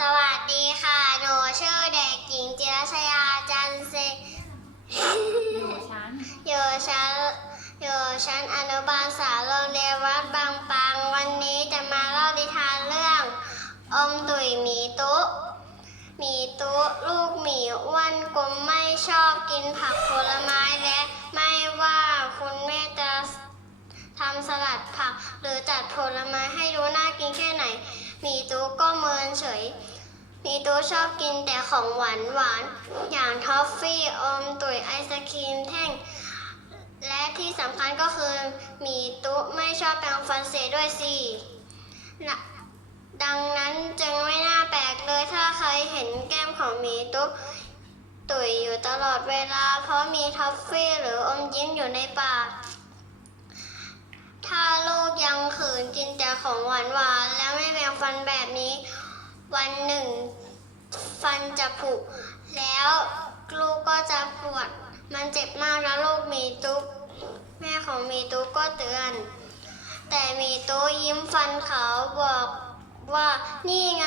สวัสดีค่ะ หนูชื่อเด็กหญิงจิรชยาจันทร์เซอยู่ชั้นอยู่ชั้นอยู่ชั้นอนุบาลสามโรงเรียนวัดบางปังวันนี้จะมาเล่านิทานเรื่อง อมตุ๋ยหมีตุ๊หมีตุ๊ลูกหมีอ้วนกลมไม่ชอบกินผักผลไม้และไม่ว่าคุณแม่จะทำสลัดผักหรือจัดผลไม้ให้ดูน่ากินแค่ไหนห มีตุ๊ก็เมินเฉย มีตุ๊ชอบกินแต่ของหวานหวาน อย่างทอฟฟี่อมตุ๋ยไอศครีมแท่ง และที่สำคัญก็คือ มีตุ๊ไม่ชอบแปรงฟันเสีด้วยสินะดังนั้นจึงไม่น่าแปลกเลยถ้าใครเห็นแก้มของมีตุ๊ตุ๋ยอยู่ตลอดเวลา เพราะมีท็อฟฟี่หรืออมยิ้มอยู่ในปาก ถ้าลูกยังขื นกินแต่ของหวานหวานแล้วไม่แปรงฟันแบบนี้ วันหนึ่ง ฟันจะผุแล้วลูกก็จะปวด มันเจ็บมากนะลูกมีตุ๊กแม่ของมีตุ๊กก็เตือน แต่มีตุ๊กยิ้มฟันขาวบอกว่านี่ไง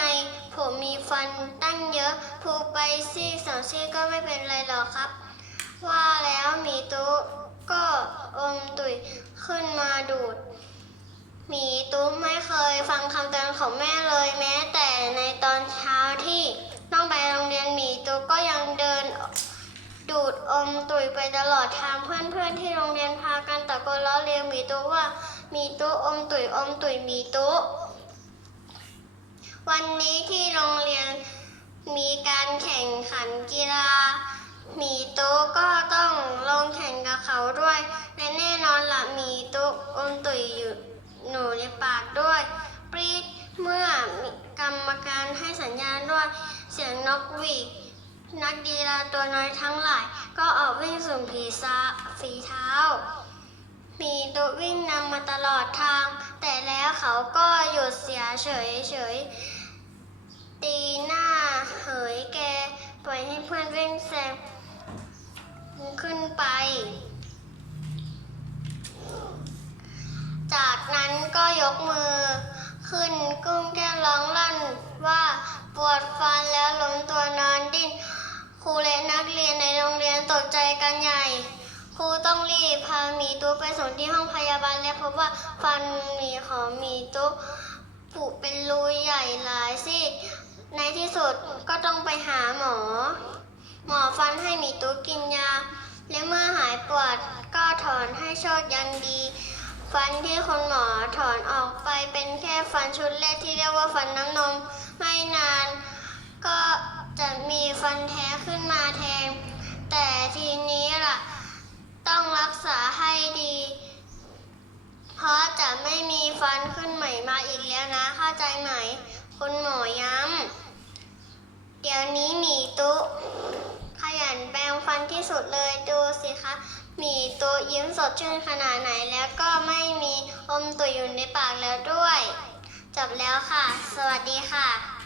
ผมมีฟันตั้งเยอะผูกไปซีกสองซีกก็ไม่เป็นไรหรอกครับ ว่าแล้วมีตุ๊กก็อมตุยขึ้นมาดูด ไม่เคยฟังคำเตือนของแม่เลยแม้ แต่ในตอนเช้าที่ต้องไปโรงเรียนหมีตุ๊กก็ยังเดินดูดอมตุยไปตลอดทางเพื่อนๆที่โรงเรียนพากันตะโกนล้อเลียนหมีตุ๊กว่าหมีตุ๊กอมตุยอมตุยหมีตุ๊กวันนี้ที่โรงเรียนมีการแข่งขันกีฬาหมีตุ๊กก็ต้องลงแข่งกับเขาด้วย และแน่นอนละหมีตุ๊กอมตุยอยู่ หนูในปากด้วย ปรีดเมื่อกรรมการให้สัญญาณด้วย เสียงนกหวีดนักกีฬาตัวน้อยทั้งหลาย ก็ออกวิ่งสุ่มผีซาฝีเท้า มีตัววิ่งนำมาตลอดทาง แต่แล้วเขาก็หยุดเสียเฉยเฉยตีหน้าเหยแก ปล่อยให้เพื่อนวิ่งแซงขึ้นไป จากนั้นก็ยกมือ ขึ้น กุ้งแก้วร้องลั่นว่าปวดฟันแล้วล้มตัวนอนดิ้นครูและนักเรียนในโรงเรียนตกใจกันใหญ่ ครูต้องรีบพาหมีตุ๊ไปส่งที่ห้องพยาบาลและพบว่าฟันหมีของหมีตุ๊กผุเป็นรูใหญ่หลายซี่ ในที่สุดก็ต้องไปหาหมอ หมอฟันให้หมีตุ๊กินยา และเมื่อหายปวดก็ถอนให้โชคยังดี ฟันที่คุณหมอถอนออกไปเป็นแค่ฟันชุดแรกที่เรียกว่าฟันน้ำนม ไม่นาน ก็จะมีฟันแท้ขึ้นมาแทน แต่ทีนี้ล่ะ ต้องรักษาให้ดี เพราะจะไม่มีฟันขึ้นใหม่มาอีกแล้วนะ เข้าใจไหม คุณหมอย้ำ เดี๋ยวนี้หมีตุ ขยันแปรงฟันที่สุดเลยดูสิคะ มีตัวยิ้มสดชื่นขนาดไหนแล้วก็ไม่มีอมตุยอยู่ในปากแล้วด้วย จบแล้วค่ะ สวัสดีค่ะ